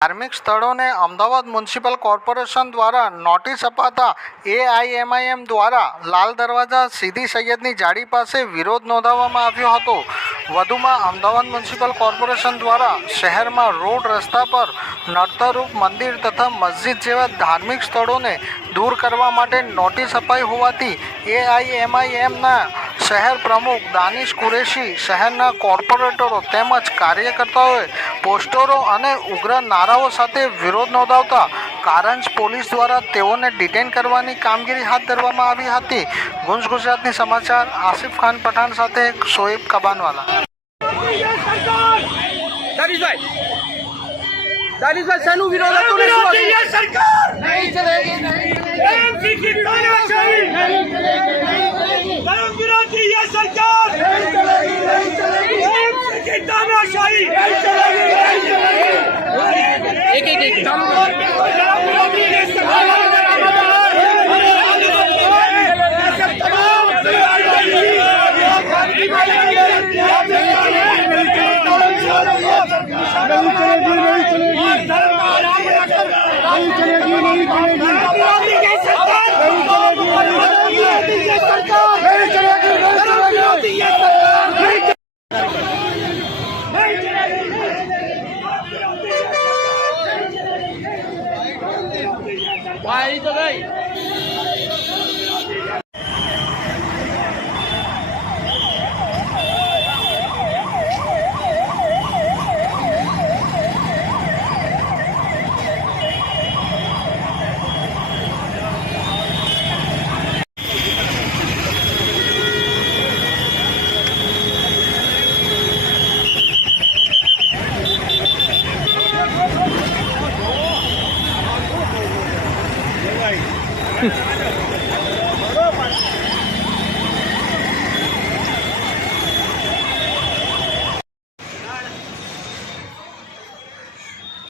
ધાર્મિક સ્થળોને Ahmedabad municipal corporation દ્વારા નોટિસ અપાતા એઆઈએમઆઈએમ દ્વારા લાલ દરવાજા સીધી સૈયદની જાળી પાસે વિરોધ નોંધાવવામાં આવ્યો હતો. વધુમાં અમદાવાદ મ્યુનિસિપલ કોર્પોરેશન દ્વારા શહેરમાં રોડ રસ્તા પર નર્તરૂપ મંદિર તથા મસ્જિદ જેવા ધાર્મિક સ્થળોને દૂર કરવા માટે નોટિસ અપાઈ હોવાથી એઆઈએમઆઈએમના શહેર પ્રમુખ દાનિશ કુરેશી શહેરના કોર્પોરેટરો તેમજ કાર્યકર્તાઓએ પોસ્ટરો અને ઉગ્ર નારાઓ સાથે વિરોધ નોંધાવતા કારંજ પોલીસ દ્વારા તેઓને ડિટેન કરવાની કામગીરી હાથ ધરવામાં આવી હતી. ગુંજ ગુજરાતની સમાચાર, આસિફ ખાન પઠાણ સાથે શોએબ કબાનવાલા. દાનિશભાઈ દાનિશભાઈ, શેનું વિરોધ હતો? चलेगी ये सरकार नहीं चलेगी नहीं चलेगी की तानाशाही नहीं चलेगी नहीं चलेगी एक एक एक नहीं चलेगी नहीं चलेगी ভাই তো ভাই নাই